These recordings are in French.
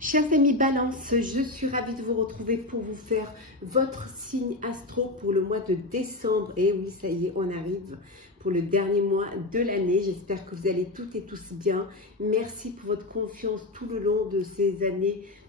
Chers amis Balance, je suis ravie de vous retrouver pour vous faire votre signe astro pour le mois de décembre. Et oui, ça y est, on arrive pour le dernier mois de l'année. J'espère que vous allez toutes et tous bien. Merci pour votre confiance tout le long de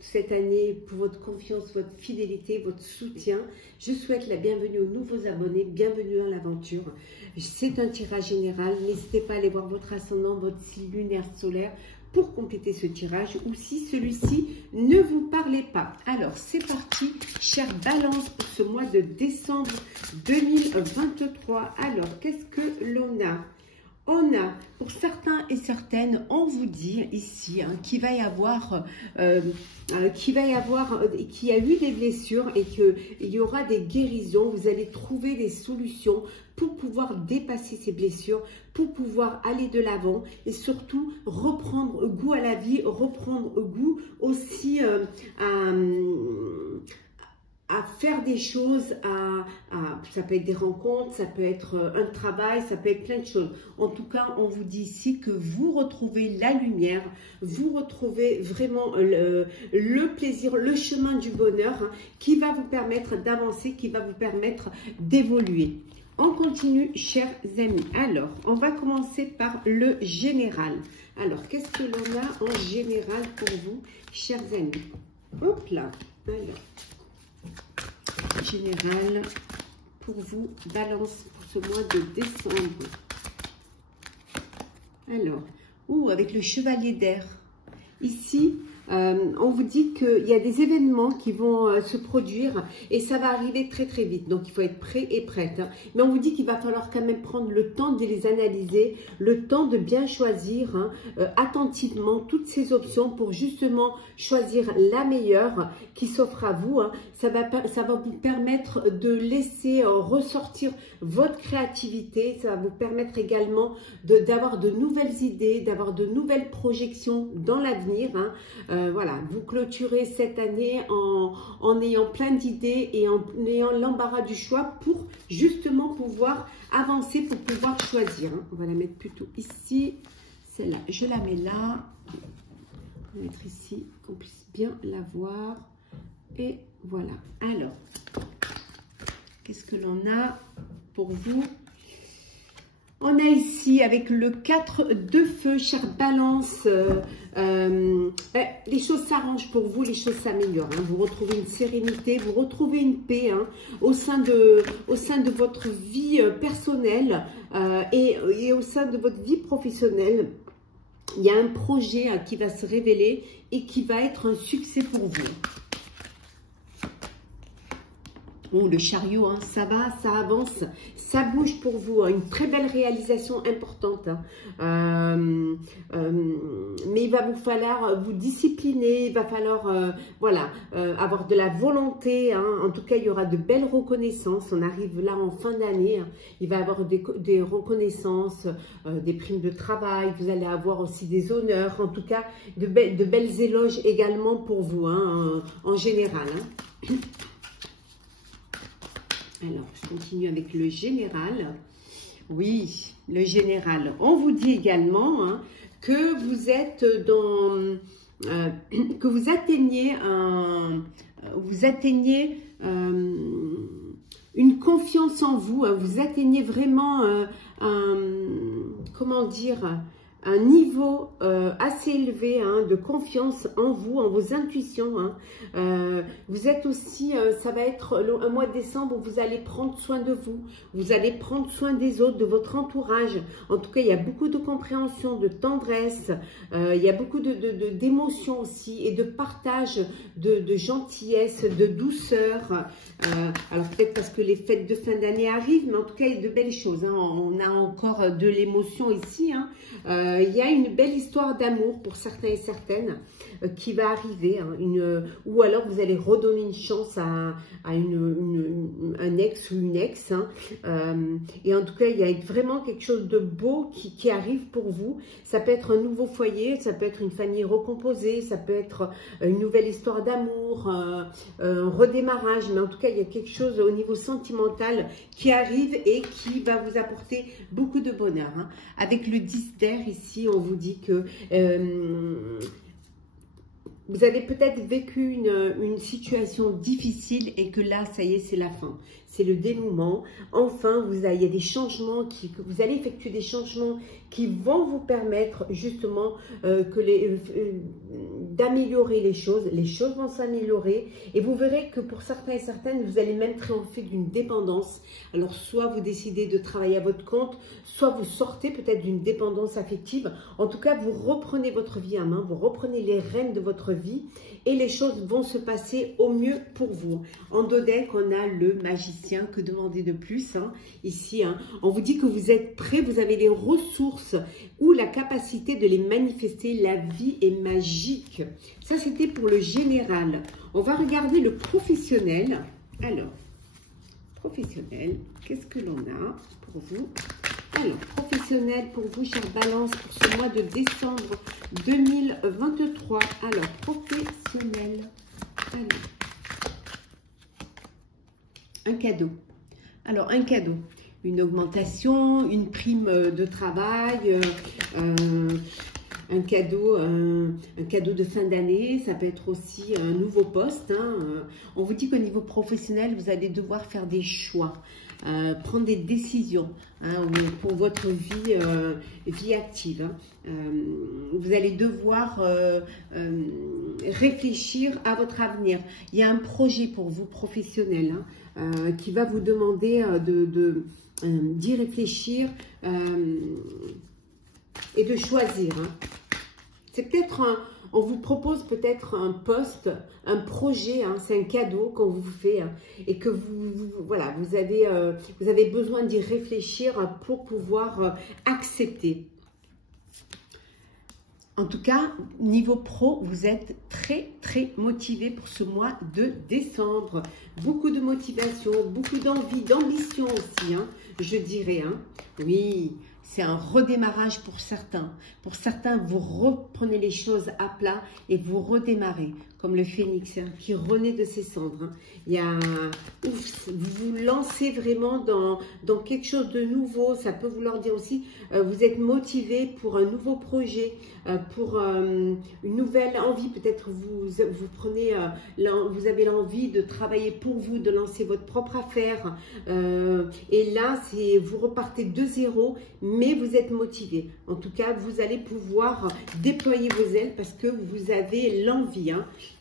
cette année, pour votre confiance, votre fidélité, votre soutien. Je souhaite la bienvenue aux nouveaux abonnés, bienvenue dans l'aventure. C'est un tirage général, n'hésitez pas à aller voir votre ascendant, votre signe lunaire solaire pour compléter ce tirage, ou si celui-ci ne vous parlait pas. Alors, c'est parti, chère Balance, pour ce mois de décembre 2023. Alors, qu'est-ce que l'on a? On a, pour certains et certaines, on vous dit ici qu'il va y avoir, qu'il y a eu des blessures et qu'il y aura des guérisons. Vous allez trouver des solutions pour pouvoir dépasser ces blessures, pour pouvoir aller de l'avant et surtout reprendre goût à la vie, reprendre goût aussi à faire des choses, ça peut être des rencontres, ça peut être un travail, ça peut être plein de choses. En tout cas, on vous dit ici que vous retrouvez la lumière, vous retrouvez vraiment le plaisir, le chemin du bonheur qui va vous permettre d'avancer, qui va vous permettre d'évoluer. On continue, chers amis. Alors, on va commencer par le général. Alors, qu'est-ce que l'on a en général pour vous, chers amis? Hop là, alors. Général pour vous, Balance, pour ce mois de décembre. Alors, avec le chevalier d'air. Ici, on vous dit qu'il y a des événements qui vont se produire et ça va arriver très très vite. Donc, il faut être prêt et prête. Mais on vous dit qu'il va falloir quand même prendre le temps de les analyser, le temps de bien choisir attentivement toutes ces options pour justement choisir la meilleure qui s'offre à vous. Ça va vous permettre de laisser ressortir votre créativité. Ça va vous permettre également d'avoir de nouvelles idées, d'avoir de nouvelles projections dans l'avenir. Voilà, vous clôturez cette année en ayant plein d'idées et en ayant l'embarras du choix pour justement pouvoir avancer, pour pouvoir choisir. On va la mettre plutôt ici. Celle-là, je la mets là. On va mettre ici, qu'on puisse bien la voir. Et voilà. Alors, qu'est-ce que l'on a pour vous? On a ici, avec le 4 de feu, chère Balance, les choses s'arrangent pour vous, les choses s'améliorent. Vous retrouvez une sérénité, vous retrouvez une paix au sein de votre vie personnelle et au sein de votre vie professionnelle. Il y a un projet qui va se révéler et qui va être un succès pour vous. Oh, le chariot, ça va, ça avance, ça bouge pour vous, une très belle réalisation importante. Mais il va vous falloir vous discipliner, il va falloir avoir de la volonté. En tout cas, il y aura de belles reconnaissances. On arrive là en fin d'année. Il va y avoir des reconnaissances, des primes de travail. Vous allez avoir aussi des honneurs. En tout cas, de belles éloges également pour vous, en général. Alors, je continue avec le général. Oui, le général. On vous dit également que vous êtes que vous atteignez une confiance en vous. Vous atteignez vraiment comment dire, un niveau assez élevé de confiance en vous, en vos intuitions. Vous êtes aussi, ça va être un mois de décembre où vous allez prendre soin de vous, vous allez prendre soin des autres, de votre entourage. En tout cas, il y a beaucoup de compréhension, de tendresse, il y a beaucoup d'émotions aussi et de partage, de gentillesse, de douceur. Alors peut-être parce que les fêtes de fin d'année arrivent, mais en tout cas, il y a de belles choses. On a encore de l'émotion ici. Il y a une belle histoire d'amour pour certains et certaines qui va arriver, ou alors vous allez redonner une chance à un ex ou une ex. Et en tout cas, il y a vraiment quelque chose de beau qui arrive pour vous. Ça peut être un nouveau foyer, ça peut être une famille recomposée, ça peut être une nouvelle histoire d'amour, un redémarrage. Mais en tout cas, il y a quelque chose au niveau sentimental qui arrive et qui va vous apporter beaucoup de bonheur. Avec le 10 d'air ici, on vous dit que Vous avez peut-être vécu une situation difficile et que là, ça y est, c'est la fin. C'est le dénouement. Enfin, il y a des changements, vous allez effectuer des changements qui vont vous permettre justement d'améliorer les choses. Les choses vont s'améliorer et vous verrez que pour certains et certaines, vous allez même triompher d'une dépendance. Alors, soit vous décidez de travailler à votre compte, soit vous sortez peut-être d'une dépendance affective. En tout cas, vous reprenez votre vie en main, vous reprenez les rênes de votre vie et les choses vont se passer au mieux pour vous. En dos deck, on a le magicien. Que demander de plus ici, on vous dit que vous êtes prêt, vous avez les ressources ou la capacité de les manifester. La vie est magique. Ça, c'était pour le général. On va regarder le professionnel. Alors, professionnel, qu'est-ce que l'on a pour vous? Alors, professionnel pour vous, chère Balance, pour ce mois de décembre 2023. Alors, professionnel. Alors, un cadeau. Alors, un cadeau. Une augmentation, une prime de travail, un cadeau de fin d'année. Ça peut être aussi un nouveau poste. On vous dit qu'au niveau professionnel, vous allez devoir faire des choix. Prendre des décisions pour votre vie active. Vous allez devoir réfléchir à votre avenir. Il y a un projet pour vous professionnel qui va vous demander d'y réfléchir et de choisir. C'est peut-être on vous propose peut-être un poste, un projet, c'est un cadeau qu'on vous fait et que voilà, vous avez besoin d'y réfléchir pour pouvoir accepter. En tout cas, niveau pro, vous êtes très, très motivé pour ce mois de décembre. Beaucoup de motivation, beaucoup d'envie, d'ambition aussi, je dirais. Oui, c'est un redémarrage pour certains. Pour certains, vous reprenez les choses à plat et vous redémarrez, comme le phénix qui renaît de ses cendres. Il y a, vous vous lancez vraiment dans quelque chose de nouveau. Ça peut vouloir dire aussi, vous êtes motivé pour un nouveau projet, pour une nouvelle envie. Peut-être vous avez l'envie de travailler pour vous, de lancer votre propre affaire. Et là, vous repartez de zéro, mais vous êtes motivé. En tout cas, vous allez pouvoir déployer vos ailes parce que vous avez l'envie.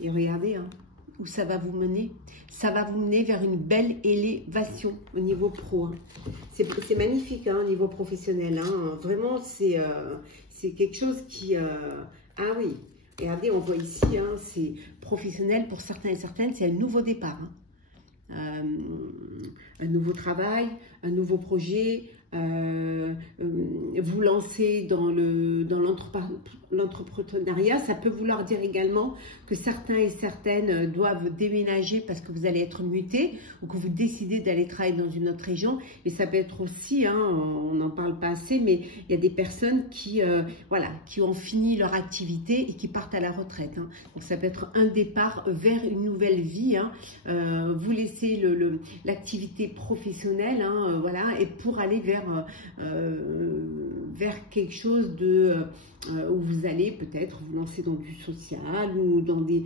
Et regardez où ça va vous mener. Ça va vous mener vers une belle élévation au niveau pro. C'est magnifique au niveau professionnel. Vraiment, c'est quelque chose qui... ah oui, regardez, on voit ici, c'est professionnel pour certains et certaines, c'est un nouveau départ. Un nouveau travail, un nouveau projet, vous lancer dans l'entrepreneuriat. Ça peut vouloir dire également que certains et certaines doivent déménager parce que vous allez être muté ou que vous décidez d'aller travailler dans une autre région. Et ça peut être aussi, on n'en parle pas assez, mais il y a des personnes qui ont fini leur activité et qui partent à la retraite. Donc ça peut être un départ vers une nouvelle vie. Vous laissez l'activité professionnelle, voilà, et pour aller vers quelque chose où vous allez peut-être vous lancer dans du social ou dans des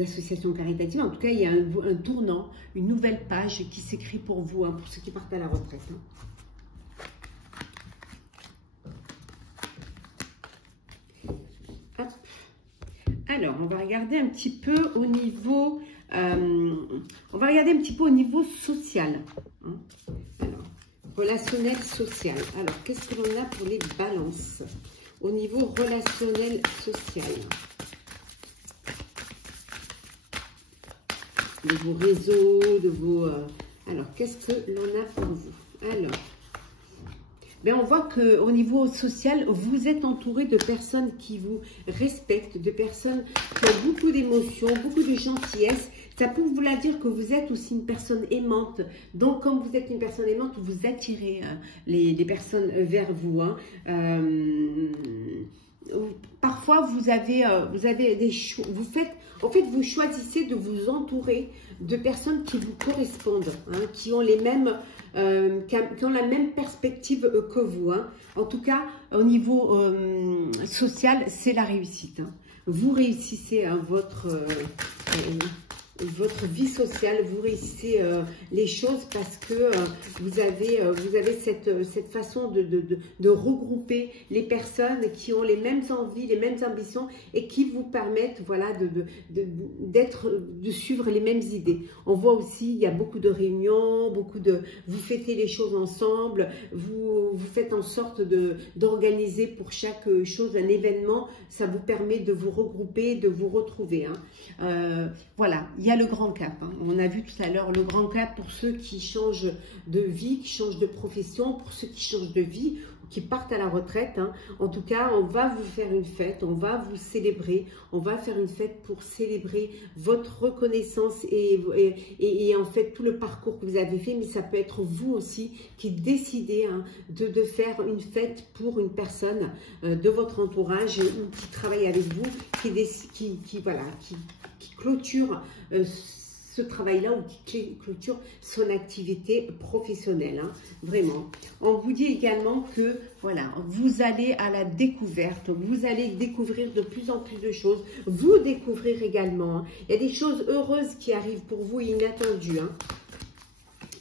associations caritatives. En tout cas, il y a un tournant, une nouvelle page qui s'écrit pour vous, pour ceux qui partent à la retraite. Hop. Alors, on va regarder un petit peu au niveau... social. Alors, relationnel social. Alors, qu'est-ce que l'on a pour les balances au niveau relationnel social? De vos réseaux, de vos... alors, qu'est-ce que l'on a pour vous? Alors, on voit qu'au niveau social, vous êtes entouré de personnes qui vous respectent, de personnes qui ont beaucoup d'émotions, beaucoup de gentillesse. Ça peut vouloir dire que vous êtes aussi une personne aimante. Donc, comme vous êtes une personne aimante, vous attirez les personnes vers vous. Parfois, vous avez des choix. Vous choisissez de vous entourer de personnes qui vous correspondent, qui ont la même perspective que vous. En tout cas, au niveau social, c'est la réussite. vous réussissez hein, votre vie sociale, vous réussissez les choses parce que vous avez cette façon de regrouper les personnes qui ont les mêmes envies, les mêmes ambitions et qui vous permettent voilà, de suivre les mêmes idées. On voit aussi, il y a beaucoup de réunions, vous fêtez les choses ensemble, vous faites en sorte d'organiser pour chaque chose un événement, ça vous permet de vous regrouper, de vous retrouver. Hein. Voilà. Il y a le grand cap, hein. On a vu tout à l'heure le grand cap pour ceux qui changent de vie, qui changent de profession, pour ceux qui changent de vie, qui partent à la retraite. Hein. En tout cas, on va vous faire une fête, on va vous célébrer, on va faire une fête pour célébrer votre reconnaissance et en fait tout le parcours que vous avez fait, mais ça peut être vous aussi qui décidez hein, de faire une fête pour une personne de votre entourage ou qui travaille avec vous, qui clôture ce travail-là ou qui clôture son activité professionnelle, hein, vraiment. On vous dit également que, voilà, vous allez à la découverte, vous allez découvrir de plus en plus de choses, vous découvrir également. Hein. Il y a des choses heureuses qui arrivent pour vous, inattendues. Hein.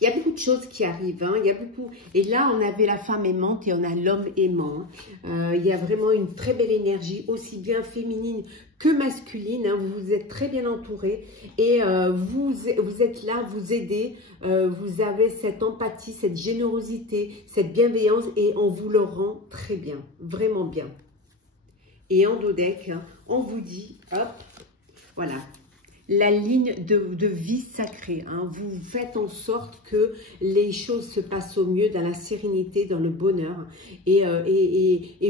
Il y a beaucoup de choses qui arrivent, hein, il y a beaucoup. Et là, on avait la femme aimante et on a l'homme aimant. Hein. Il y a vraiment une très belle énergie, aussi bien féminine que masculine. Hein. Vous êtes très bien entouré et vous êtes là, vous aidez. Vous avez cette empathie, cette générosité, cette bienveillance et on vous le rend très bien, vraiment bien. Et en dos deck, hein, on vous dit, hop, voilà. La ligne de vie sacrée. Hein. Vous faites en sorte que les choses se passent au mieux, dans la sérénité, dans le bonheur. Et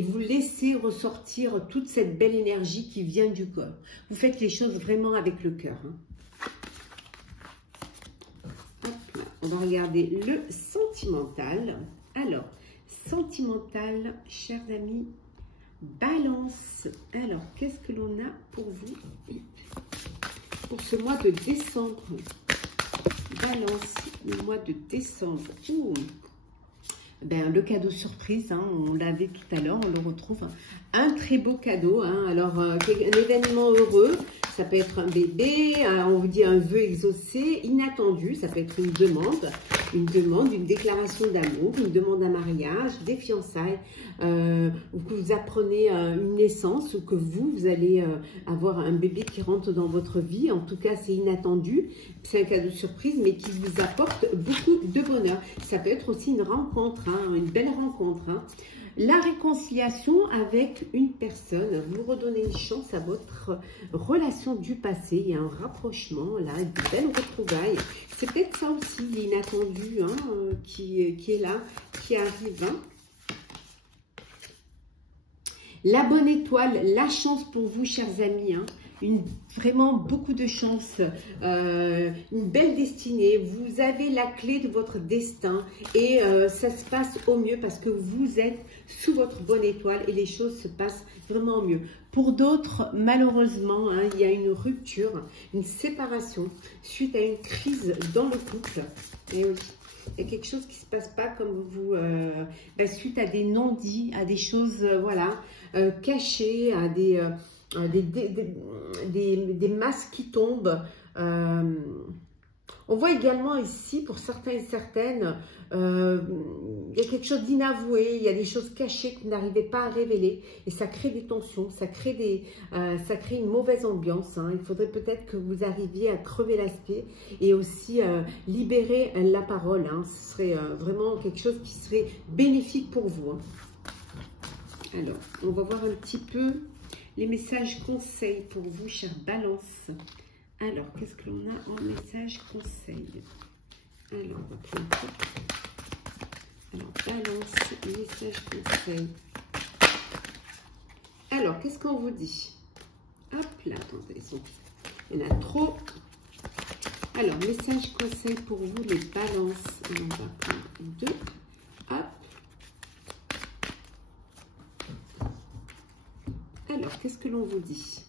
vous laissez ressortir toute cette belle énergie qui vient du corps. Vous faites les choses vraiment avec le cœur. Hein. Hop là. On va regarder le sentimental. Alors, sentimental, chers amis, Balance. Alors, qu'est-ce que l'on a pour vous pour ce mois de décembre? Balance, le mois de décembre. Ouh. Ben, le cadeau surprise, hein, on l'avait tout à l'heure, on le retrouve. Un très beau cadeau. Hein. Alors, un événement heureux. Ça peut être un bébé, on vous dit un vœu exaucé, inattendu. Ça peut être une demande, une déclaration d'amour, une demande à mariage, des fiançailles, ou que vous apprenez une naissance, ou que vous allez avoir un bébé qui rentre dans votre vie. En tout cas, c'est inattendu. C'est un cadeau surprise, mais qui vous apporte beaucoup de bonheur. Ça peut être aussi une rencontre, hein, une belle rencontre. Hein. La réconciliation avec une personne, vous redonnez une chance à votre relation du passé. Il y a un rapprochement, là, de belles retrouvailles. C'est peut-être ça aussi, l'inattendu, hein, qui est là, qui arrive. Hein. La bonne étoile, la chance pour vous, chers amis. Hein. Vraiment beaucoup de chance, une belle destinée, vous avez la clé de votre destin et ça se passe au mieux parce que vous êtes sous votre bonne étoile et les choses se passent vraiment au mieux. Pour d'autres, malheureusement, hein, il y a une rupture, une séparation suite à une crise dans le couple. Et oui, il y a quelque chose qui ne se passe pas comme vous, suite à des non-dits, à des choses voilà, cachées, à des masques qui tombent. On voit également ici, pour certains et certaines, il y a quelque chose d'inavoué, il y a des choses cachées que vous n'arrivez pas à révéler et ça crée des tensions, ça crée une mauvaise ambiance. Hein. Il faudrait peut-être que vous arriviez à crever l'aspect et aussi libérer la parole. Hein. Ce serait vraiment quelque chose qui serait bénéfique pour vous. Hein. Alors, on va voir un petit peu les messages conseils pour vous, chère Balance. Alors, qu'est-ce que l'on a en message conseil? Alors, on va prendre ça. Alors, Balance, message conseil. Alors, qu'est-ce qu'on vous dit? Hop là, attendez, il y en a trop. Alors, message conseil pour vous, les Balances. Alors, on va prendre deux. Hop. Alors, qu'est-ce que l'on vous dit?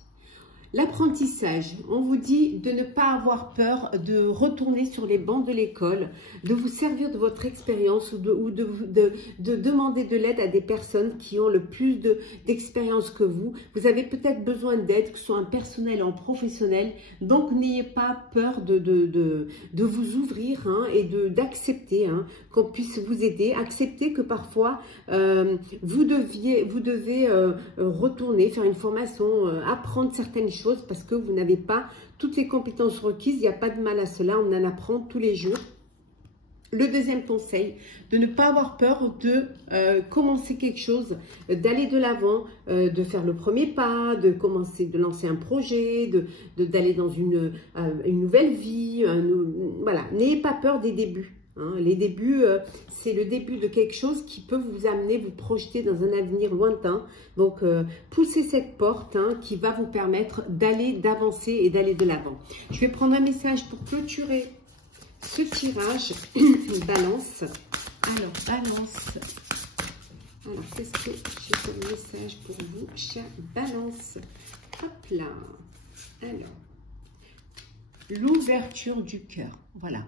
La L'apprentissage, on vous dit de ne pas avoir peur de retourner sur les bancs de l'école, de vous servir de votre expérience ou de demander de l'aide à des personnes qui ont le plus d'expérience que vous. Vous avez peut-être besoin d'aide, que ce soit en personnel ou en professionnel, donc n'ayez pas peur de vous ouvrir hein, et d'accepter hein, qu'on puisse vous aider. Acceptez que parfois vous devez retourner, faire une formation, apprendre certaines choses parce que vous n'avez pas toutes les compétences requises. Il n'y a pas de mal à cela, on en apprend tous les jours. Le deuxième conseil, de ne pas avoir peur de commencer quelque chose, d'aller de l'avant, de faire le premier pas, de lancer un projet, d'aller dans une nouvelle vie. Voilà, n'ayez pas peur des débuts. Hein. Les débuts, c'est le début de quelque chose qui peut vous amener, vous projeter dans un avenir lointain. Donc, poussez cette porte hein, qui va vous permettre d'avancer et d'aller de l'avant. Je vais prendre un message pour clôturer ce tirage. Balance. Alors, balance. Alors, qu'est-ce que j'ai comme message pour vous, cher balance? Hop là. Alors, l'ouverture du cœur. Voilà.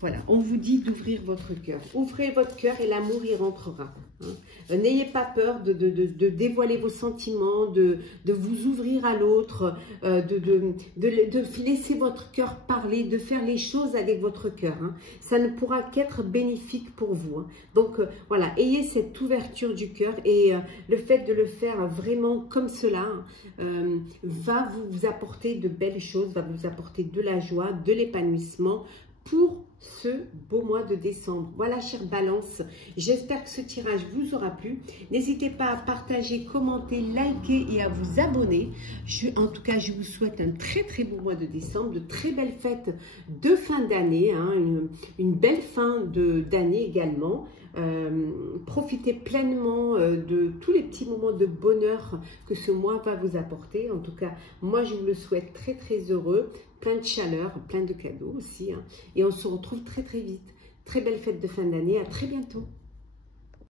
Voilà, on vous dit d'ouvrir votre cœur. Ouvrez votre cœur et l'amour y rentrera. Hein. N'ayez pas peur de dévoiler vos sentiments, de vous ouvrir à l'autre, de laisser votre cœur parler, de faire les choses avec votre cœur. Hein. Ça ne pourra qu'être bénéfique pour vous. Hein. Donc voilà, ayez cette ouverture du cœur et le fait de le faire vraiment comme cela va vous apporter de belles choses, va vous apporter de la joie, de l'épanouissement pour ce beau mois de décembre. Voilà, chère Balance, j'espère que ce tirage vous aura plu. N'hésitez pas à partager, commenter, liker et à vous abonner. En tout cas, je vous souhaite un très très beau mois de décembre, de très belles fêtes de fin d'année, hein, une belle fin d'année également. Profitez pleinement de tous les petits moments de bonheur que ce mois va vous apporter. En tout cas, moi, je vous le souhaite très très heureux, plein de chaleur, plein de cadeaux aussi. Hein. Et on se retrouve très très vite. Très belle fête de fin d'année. À très bientôt.